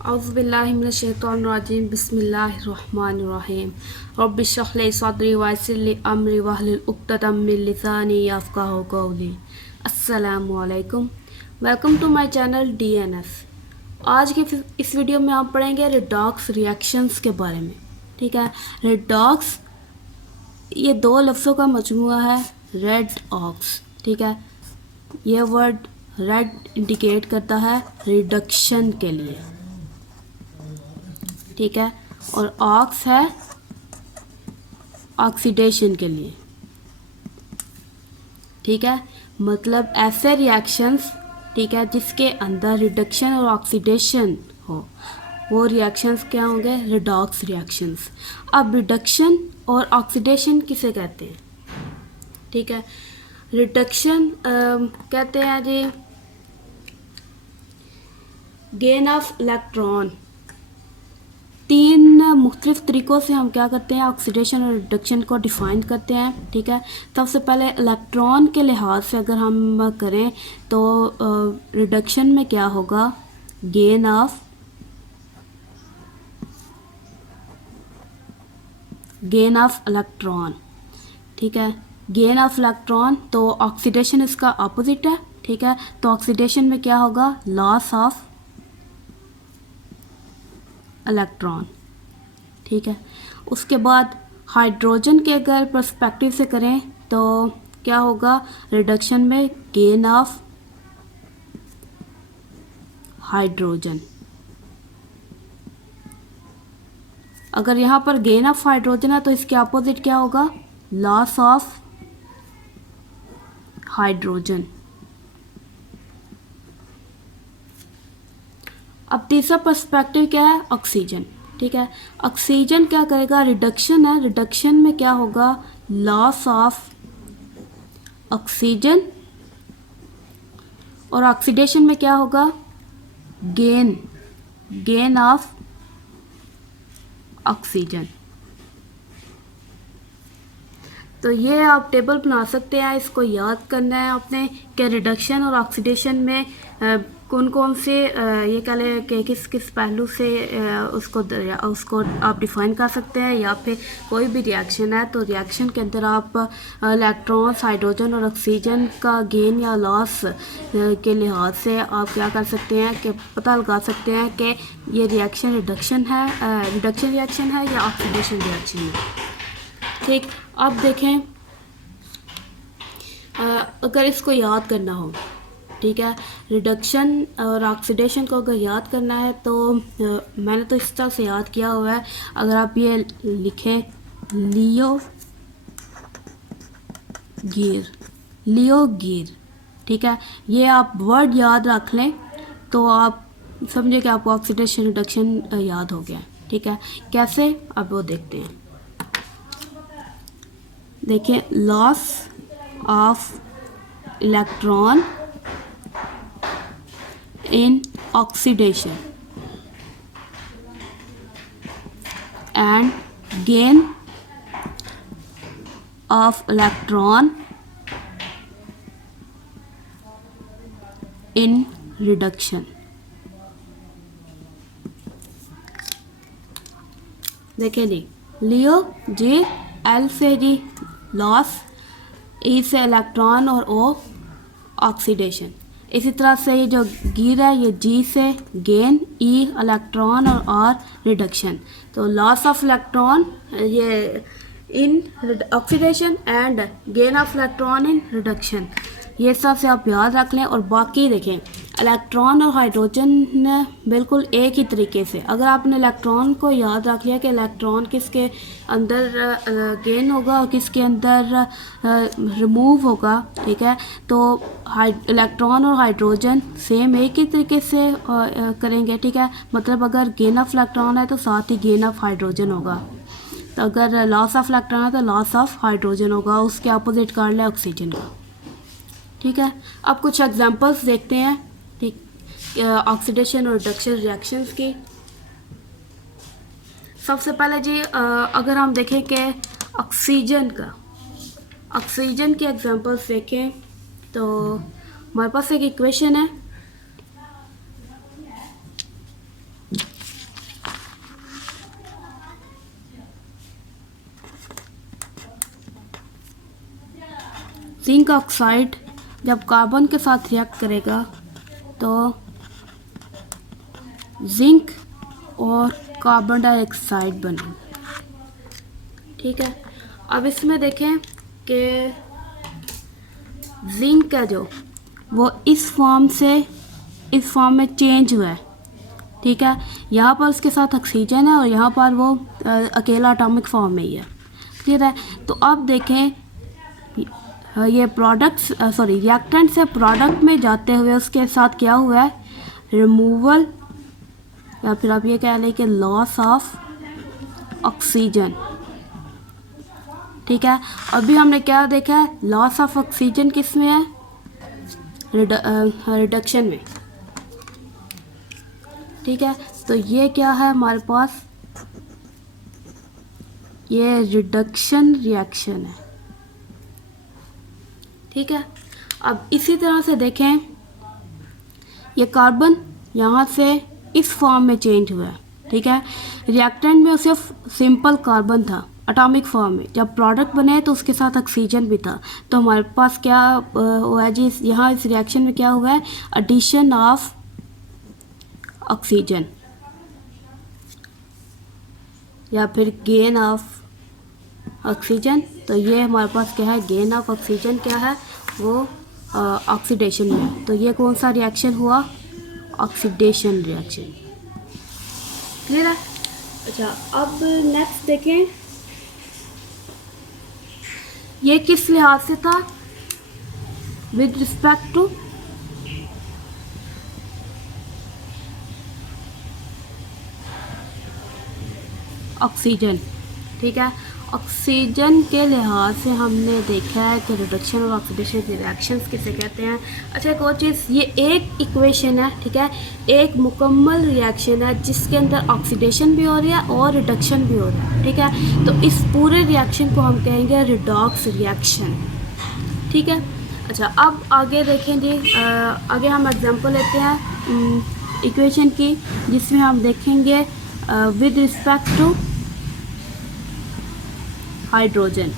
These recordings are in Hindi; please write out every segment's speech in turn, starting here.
औज़ुबिल्लाहिमिनश्शैतानिर्रजीम बिस्मिल्लाहिर्रहमानिर्रहीम रब्बि इश्रह ली सदरी वयस्सिर ली अमरी वहलुल उक़दतम मिन लिसानी यफ़क़हू क़ौली। अस्सलामु अलैकुम, welcome to my channel DNS। आज के इस वीडियो में आप पढ़ेंगे रिडॉक्स रिएक्शंस के बारे में। ठीक है, रिडॉक्स ये दो लफ्ज़ों का मजमूआ है, रेड ऑक्स। ठीक है, ये वर्ड रेड इंडिकेट करता है रिडक्शन के लिए। ठीक है, और ऑक्स है ऑक्सीडेशन के लिए। ठीक है, मतलब ऐसे रिएक्शंस, ठीक है, जिसके अंदर रिडक्शन और ऑक्सीडेशन हो, वो रिएक्शंस क्या होंगे? Redox reactions. अब रिडक्शन और ऑक्सीडेशन किसे कहते हैं? ठीक है, रिडक्शन कहते हैं जी गेन ऑफ इलेक्ट्रॉन। तीन मुख्तलिफ तरीक़ों से हम क्या करते हैं, ऑक्सीडेशन और रिडक्शन को डिफ़ाइन करते हैं। ठीक है, सबसे पहले इलेक्ट्रॉन के लिहाज से अगर हम करें तो रिडक्शन में क्या होगा? Gain of electron. ठीक है, गेन ऑफ इलेक्ट्रॉन। तो ऑक्सीडेशन इसका अपोजिट है। ठीक है, तो ऑक्सीडेशन में क्या होगा? Loss of electron. ठीक है, उसके बाद हाइड्रोजन के अगर पर्सपेक्टिव से करें तो क्या होगा? रिडक्शन में गेन ऑफ हाइड्रोजन। अगर यहाँ पर गेन ऑफ हाइड्रोजन है तो इसके अपोजिट क्या होगा? Loss of hydrogen. अब तीसरा पर्सपेक्टिव क्या है? ऑक्सीजन। ठीक है, ऑक्सीजन क्या करेगा? रिडक्शन है, रिडक्शन में क्या होगा? Loss of oxygen. और ऑक्सीडेशन में क्या होगा? Gain of oxygen. तो ये आप टेबल बना सकते हैं, इसको याद करना है आपने कि रिडक्शन और ऑक्सीडेशन में कौन कौन से ये कह लें कि किस किस पहलू से उसको आप डिफ़ाइन कर सकते हैं। या फिर कोई भी रिएक्शन है तो रिएक्शन के अंदर आप इलेक्ट्रॉन्स, हाइड्रोजन और ऑक्सीजन का गेन या लॉस के लिहाज से आप क्या कर सकते हैं कि पता लगा सकते हैं कि ये रिएक्शन रिडक्शन रिएक्शन है या ऑक्सीडेशन रिएक्शन है। ठीक, अब देखें अगर इसको याद करना हो, ठीक है, रिडक्शन और ऑक्सीडेशन को अगर याद करना है तो मैंने तो इस तरह से याद किया हुआ है। अगर आप ये लिखें लियो गिर, ठीक है, ये आप वर्ड याद रख लें तो आप समझे कि आपको ऑक्सीडेशन रिडक्शन याद हो गया। ठीक है, कैसे? अब वो देखते हैं। देखिए, loss of electron in oxidation and gain of electron in reduction. देखिए जी, लियो जी, एल से जी लॉस, ई से इलेक्ट्रॉन और ओ ऑक्सीडेशन। इसी तरह से ये जो गिर है ये जी से गेन, ई इलेक्ट्रॉन और आर रिडक्शन। तो लॉस ऑफ इलेक्ट्रॉन ये in oxidation and gain of electron in reduction. ये सब से आप याद रख लें। और बाकी देखें, इलेक्ट्रॉन और हाइड्रोजन बिल्कुल एक ही तरीके से, अगर आपने इलेक्ट्रॉन को याद रख लिया कि इलेक्ट्रॉन किसके अंदर गेन होगा और किसके अंदर रिमूव होगा, ठीक है, तो इलेक्ट्रॉन और हाइड्रोजन सेम एक ही तरीके से करेंगे। ठीक है, मतलब अगर गेन ऑफ इलेक्ट्रॉन है तो साथ ही गेन ऑफ हाइड्रोजन होगा। तो अगर लॉस ऑफ इलेक्ट्रॉन है तो लॉस ऑफ हाइड्रोजन होगा, उसके अपोजिट कर ले ऑक्सीजन का। ठीक है, अब कुछ एग्जांपल्स देखते हैं, ठीक, ऑक्सीडेशन और रिडक्शन रिएक्शंस की। सबसे पहले जी अगर हम देखें कि ऑक्सीजन की एग्जांपल्स देखें तो हमारे पास एक इक्वेशन है जिंक ऑक्साइड जब कार्बन के साथ रिएक्ट करेगा तो जिंक और कार्बन डाइऑक्साइड बनेगा। ठीक है, अब इसमें देखें कि जिंक है जो वो इस फॉर्म से इस फॉर्म में चेंज हुआ है। ठीक है, यहाँ पर उसके साथ ऑक्सीजन है और यहाँ पर वो अकेला एटॉमिक फॉर्म में ही है। क्लियर है? तो अब देखें ये प्रोडक्ट्स रिएक्टेंट से प्रोडक्ट में जाते हुए उसके साथ क्या हुआ है, रिमूवल या फिर आप ये कह लें कि लॉस ऑफ ऑक्सीजन। ठीक है, अभी हमने क्या देखा है, लॉस ऑफ ऑक्सीजन किस में है, रिडक्शन में। ठीक है, तो ये क्या है हमारे पास, ये रिडक्शन रिएक्शन है। ठीक है, अब इसी तरह से देखें ये कार्बन यहाँ से इस फॉर्म में चेंज हुआ है। ठीक है, रिएक्टेंट में सिर्फ सिंपल कार्बन था एटॉमिक फॉर्म में, जब प्रोडक्ट बने तो उसके साथ ऑक्सीजन भी था। तो हमारे पास क्या हुआ है जी, यहाँ इस रिएक्शन में क्या हुआ है, एडिशन ऑफ ऑक्सीजन या फिर गेन ऑफ ऑक्सीजन। तो ये हमारे पास क्या है, गेन ऑफ ऑक्सीजन क्या है, वो ऑक्सीडेशन में। तो ये कौन सा रिएक्शन हुआ, ऑक्सीडेशन रिएक्शन। क्लियर है? अच्छा, अब नेक्स्ट देखें ये किस लिहाज से था, विद रिस्पेक्ट टू ऑक्सीजन। ठीक है, ऑक्सीजन के लिहाज से हमने देखा है कि रिडक्शन और ऑक्सीडेशन के रिएक्शंस किसे कहते हैं। अच्छा, एक और चीज़, ये एक इक्वेशन है। ठीक है, एक मुकम्मल रिएक्शन है जिसके अंदर ऑक्सीडेशन भी हो रही है और रिडक्शन भी हो रहा है। ठीक है, तो इस पूरे रिएक्शन को हम कहेंगे रिडॉक्स रिएक्शन। ठीक है, अच्छा, अब आगे देखें जी, आगे हम एग्जांपल लेते हैं इक्वेशन की, जिसमें हम देखेंगे with respect to hydrogen.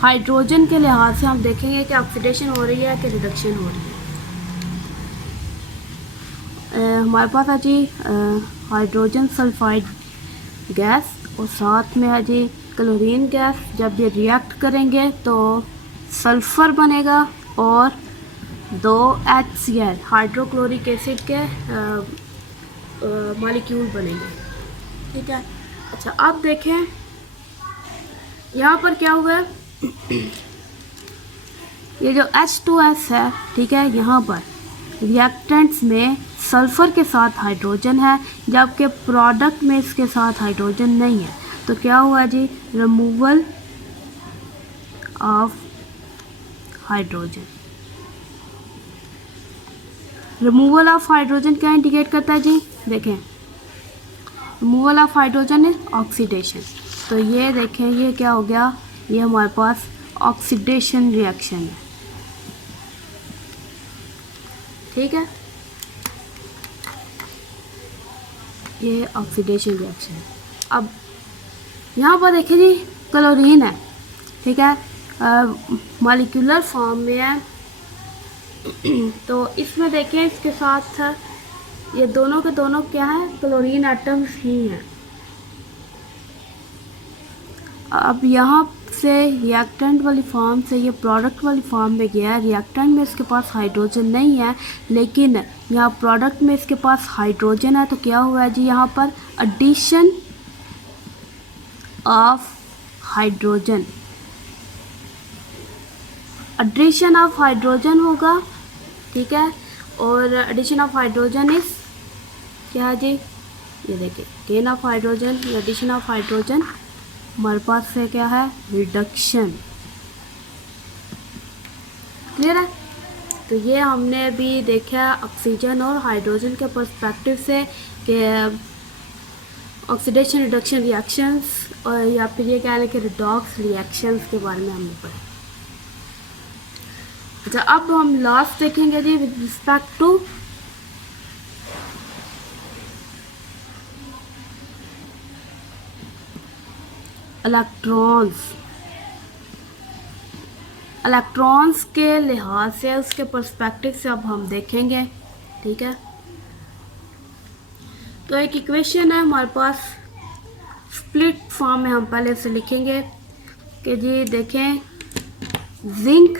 Hydrogen के लिहाज से हम देखेंगे कि ऑक्सीडेशन हो रही है कि रिडक्शन हो रही है। हमारे पास है जी हाइड्रोजन सल्फाइड गैस और साथ में है जी क्लोरीन गैस। जब ये रिएक्ट करेंगे तो सल्फ़र बनेगा और 2 HCl हाइड्रोक्लोरिक एसिड के मॉलिक्यूल बनेंगे। ठीक है, अच्छा, अब देखें यहाँ पर क्या हुआ है, ये जो H2S है, ठीक है, यहाँ पर रिएक्टेंट्स में सल्फ़र के साथ हाइड्रोजन है जबकि प्रोडक्ट में इसके साथ हाइड्रोजन नहीं है। तो क्या हुआ जी, removal of hydrogen. Removal of hydrogen क्या इंडिकेट करता है जी, देखें, removal of hydrogen is oxidation. तो ये देखें, ये क्या हो गया, ये हमारे पास ऑक्सीडेशन रिएक्शन है। ठीक है, ये ऑक्सीडेशन रिएक्शन है। अब यहाँ पर देखें जी, क्लोरीन है। ठीक है, मॉलिक्यूलर फॉर्म में है। तो इसमें देखें, इसके साथ ये दोनों के दोनों क्या है, क्लोरीन एटम्स ही हैं। अब यहाँ से रिएक्टेंट वाली फॉर्म से ये प्रोडक्ट वाली फॉर्म में गया है। रिएक्टेंट में इसके पास हाइड्रोजन नहीं है, लेकिन यहाँ प्रोडक्ट में इसके पास हाइड्रोजन है। तो क्या हुआ है जी, यहाँ पर addition of hydrogen, addition of hydrogen होगा। ठीक है, और एडिशन ऑफ हाइड्रोजन इस क्या है जी, ये देखिए, gain of hydrogen, addition of hydrogen हमारे पास से क्या है, रिडक्शन। क्लियर है? तो ये हमने अभी देखा ऑक्सीजन और हाइड्रोजन के पर्सपेक्टिव से कि ऑक्सीडेशन रिडक्शन रिएक्शंस, और या फिर ये कह लें कि रिडॉक्स रिएक्शंस के बारे में हमने पढ़ा। अच्छा, अब हम लास्ट देखेंगे जी with respect to electrons. Electrons के लिहाज से, उसके पर्सपेक्टिव से अब हम देखेंगे, ठीक है। तो एक इक्वेशन है हमारे पास, स्प्लिट फॉर्म में हम पहले से लिखेंगे कि जी देखें, जिंक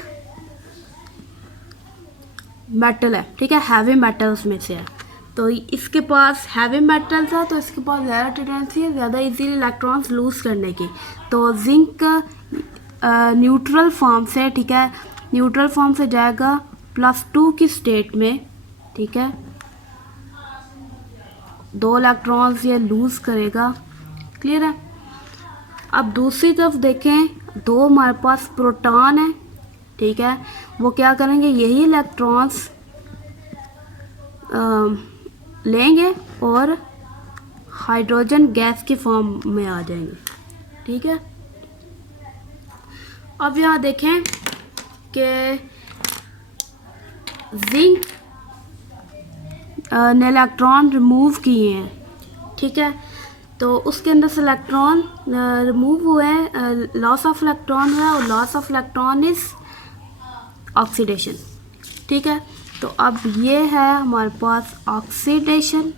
मेटल है, ठीक है, हैवी मेटल्स में से है। तो इसके पास हैवी मेटल्स है तो इसके पास ज़्यादा टेंडेंसी है ज़्यादा इजीली इलेक्ट्रॉन्स लूज करने की। तो जिंक न्यूट्रल फॉर्म से, ठीक है, न्यूट्रल फॉर्म से जाएगा +2 की स्टेट में, ठीक है, 2 इलेक्ट्रॉन्स ये लूज करेगा, क्लियर है। अब दूसरी तरफ देखें, 2 हमारे पास प्रोटॉन है, ठीक है, वो क्या करेंगे, यही इलेक्ट्रॉन्स लेंगे और हाइड्रोजन गैस की फॉर्म में आ जाएंगे, ठीक है। अब यहाँ देखें कि जिंक ने इलेक्ट्रॉन रिमूव किए हैं, ठीक है, तो उसके अंदर से इलेक्ट्रॉन रिमूव हुए हैं, लॉस ऑफ इलेक्ट्रॉन हुआ है, और loss of electron is oxidation, ठीक है। तो अब ये है हमारे पास ऑक्सीडेशन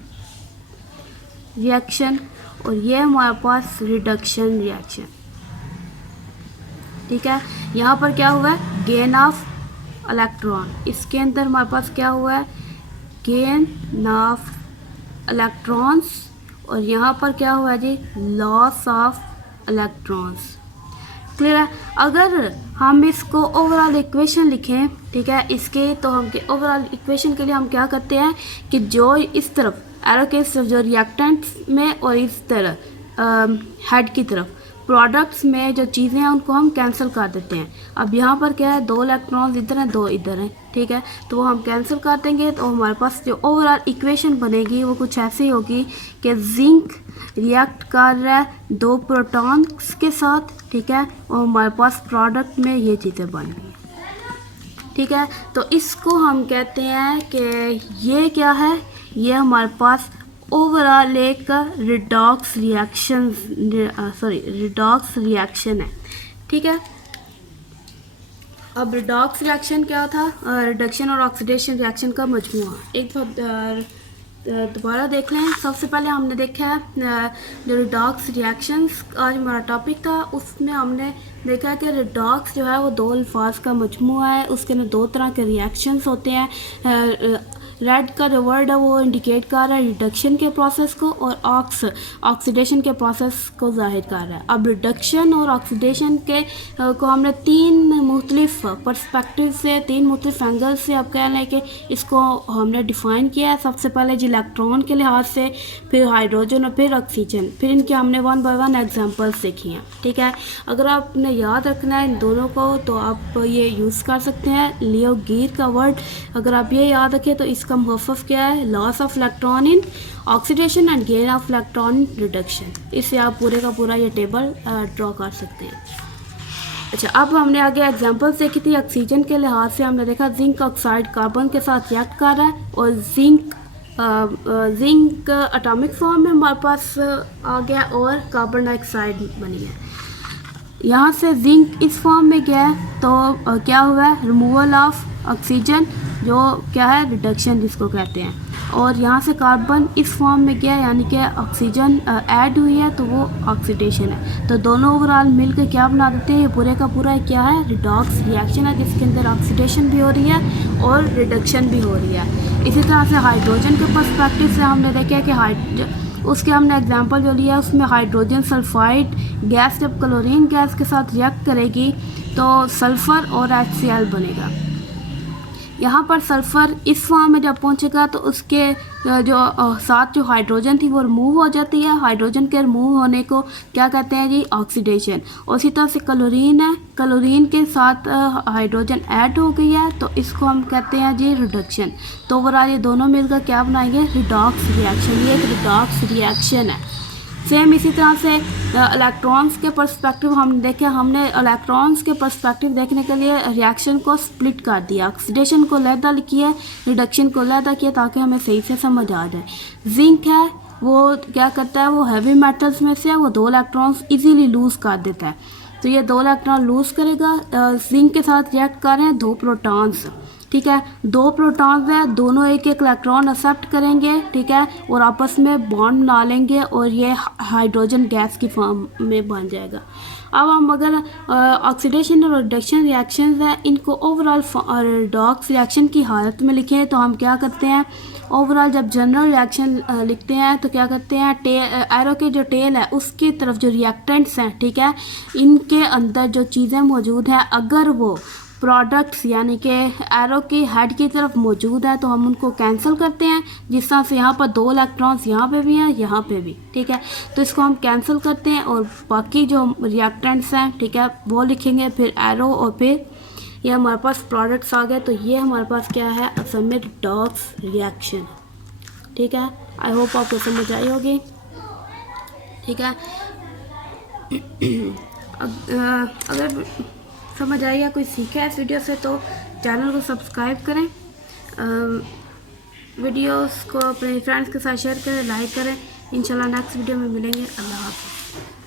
रिएक्शन और ये हमारे पास रिडक्शन रिएक्शन, ठीक है। यहाँ पर क्या हुआ है, गेन ऑफ इलेक्ट्रॉन, इसके अंदर हमारे पास क्या हुआ है, गेन ऑफ इलेक्ट्रॉन्स, और यहाँ पर क्या हुआ है जी, लॉस ऑफ इलेक्ट्रॉन्स, क्लियर है। अगर हम इसको ओवरऑल इक्वेशन लिखें, ठीक है, इसके, तो हम ओवरऑल इक्वेशन के लिए हम क्या करते हैं कि जो इस तरफ एरो के तरफ जो रिएक्टेंट्स में और इस तरफ हेड की तरफ प्रोडक्ट्स में जो चीज़ें हैं उनको हम कैंसिल कर देते हैं। अब यहाँ पर क्या है, 2 इलेक्ट्रॉन्स इधर हैं 2 इधर हैं, ठीक है, तो वो हम कैंसिल कर देंगे। तो हमारे पास जो ओवरऑल इक्वेशन बनेगी वो कुछ ऐसी होगी कि जिंक रिएक्ट कर रहा है 2 प्रोटॉन्स के साथ, ठीक है, और हमारे पास प्रोडक्ट में ये चीज़ें बन गई, ठीक है। तो इसको हम कहते हैं कि ये क्या है, ये हमारे पास ओवरऑल एक रिडॉक्स रिएक्शन, रिडॉक्स रिएक्शन है, ठीक है। अब रिडॉक्स रिएक्शन क्या था, रिडक्शन और ऑक्सीडेशन रिएक्शन का मजमूआ। एक बार दोबारा देख लें। सबसे पहले हमने देखा है जो रिडॉक्स रिएक्शंस आज हमारा टॉपिक था, उसमें हमने देखा कि रिडॉक्स जो है वो 2 अल्फाज का मजमूआ है, उसके अंदर 2 तरह के रिएक्शंस होते हैं। रेड का जो वर्ड है वो इंडिकेट कर रहा है रिडक्शन के प्रोसेस को, और ऑक्सीडेशन के प्रोसेस को जाहिर कर रहा है। अब रिडक्शन और ऑक्सीडेशन के को हमने 3 मुख्तलिफ पर्सपेक्टिव से, 3 मुख्तलिफ एंगल से अब कह लें कि इसको हमने डिफ़ाइन किया है। सबसे पहले जी इलेक्ट्रॉन के लिहाज से, फिर हाइड्रोजन और फिर ऑक्सीजन, फिर इनके हमने 1 बाय 1 एग्जाम्पल्स देखी हैं, ठीक है। अगर आपने याद रखना है इन दोनों को तो आप ये यूज़ कर सकते हैं, लियो गियर का वर्ड अगर आप ये याद रखें तो इसका मुखफ़फ़ क्या है, loss of electron in oxidation and gain of electron in reduction. इससे आप पूरे का पूरा ये टेबल ड्रॉ कर सकते हैं। अच्छा, अब हमने आगे एग्जांपल्स देखी थी। ऑक्सीजन के लिहाज से हमने देखा जिंक ऑक्साइड कार्बन के साथ रिएक्ट कर रहा है, और जिंक एटॉमिक फॉर्म में हमारे पास आ गया और कार्बन डाइऑक्साइड बनी है। यहाँ से जिंक इस फॉर्म में गया है तो क्या हुआ है, रिमूवल ऑफ ऑक्सीजन, जो क्या है रिडक्शन जिसको कहते हैं, और यहाँ से कार्बन इस फॉर्म में गया यानी कि ऑक्सीजन ऐड हुई है तो वो ऑक्सीडेशन है। तो दोनों ओवरऑल मिलकर क्या बना देते हैं, ये पूरे का पूरा क्या है, रिडॉक्स रिएक्शन है, जिसके अंदर ऑक्सीडेशन भी हो रही है और रिडक्शन भी हो रही है। इसी तरह से हाइड्रोजन के पर्सपेक्टिव से हमने देखा कि उसके हमने एग्जांपल जो लिया उसमें हाइड्रोजन सल्फाइड गैस जब क्लोरीन गैस के साथ रिएक्ट करेगी तो सल्फ़र और HCl बनेगा। यहाँ पर सल्फ़र इस फॉर्म में जब पहुँचेगा तो उसके जो साथ जो हाइड्रोजन थी वो रिमूव हो जाती है। हाइड्रोजन के रिमूव होने को क्या कहते हैं जी, ऑक्सीडेशन। और इसी तरह से क्लोरीन है, क्लोरीन के साथ हाइड्रोजन ऐड हो गई है तो इसको हम कहते हैं जी रिडक्शन। तो ओवरऑल ये दोनों मिलकर क्या बनाएंगे, रिडॉक्स रिएक्शन। ये एक रिडॉक्स रिएक्शन है। सेम इसी तरह से इलेक्ट्रॉन्स के पर्सपेक्टिव हमने देखे, हमने इलेक्ट्रॉन्स के पर्सपेक्टिव देखने के लिए रिएक्शन को स्प्लिट कर दिया, ऑक्सीडेशन को अलहदा किया, रिडक्शन को अलहदा किया ताकि हमें सही से समझ आ जाए। जिंक है वो क्या करता है, वो हैवी मेटल्स में से वो 2 इलेक्ट्रॉन्स इजीली लूज़ कर देता है। तो ये 2 इलेक्ट्रॉन लूज़ करेगा, जिंक के साथ रिएक्ट कर रहे हैं 2 प्रोटॉन्स, ठीक है। 2 प्रोटॉन्स हैं, दोनों एक एक इलेक्ट्रॉन एक्सेप्ट करेंगे, ठीक है, और आपस में बॉन्ड बना लेंगे और ये हाइड्रोजन गैस की फॉर्म में बन जाएगा। अब हम अगर ऑक्सीडेशन और रिडक्शन रिएक्शंस हैं इनको ओवरऑल रिडॉक्स रिएक्शन की हालत में लिखें तो हम क्या करते हैं, ओवरऑल जब जनरल रिएक्शन लिखते हैं तो क्या करते हैं, एरो के जो टेल है उसकी तरफ जो रिएक्टेंट्स हैं, ठीक है, इनके अंदर जो चीज़ें मौजूद हैं अगर वो प्रोडक्ट्स यानी कि एरो की हेड की तरफ मौजूद है तो हम उनको कैंसिल करते हैं। जिस तरह से यहाँ पर 2 इलेक्ट्रॉन्स यहाँ पे भी हैं, यहाँ पे भी, ठीक है, तो इसको हम कैंसिल करते हैं और बाकी जो रिएक्टेंट्स हैं, ठीक है, वो लिखेंगे, फिर एरो और फिर ये हमारे पास प्रोडक्ट्स आ गए। तो ये हमारे पास क्या है, असल में रिडॉक्स रिएक्शन, ठीक है। आई होप आपको समझ आई होगी, ठीक है। अगर समझ आई या कोई सीखा है इस वीडियो से तो चैनल को सब्सक्राइब करें, वीडियोस को अपने फ्रेंड्स के साथ शेयर करें, लाइक करें। इंशाल्लाह नेक्स्ट वीडियो में मिलेंगे। अल्लाह हाफ़िज़।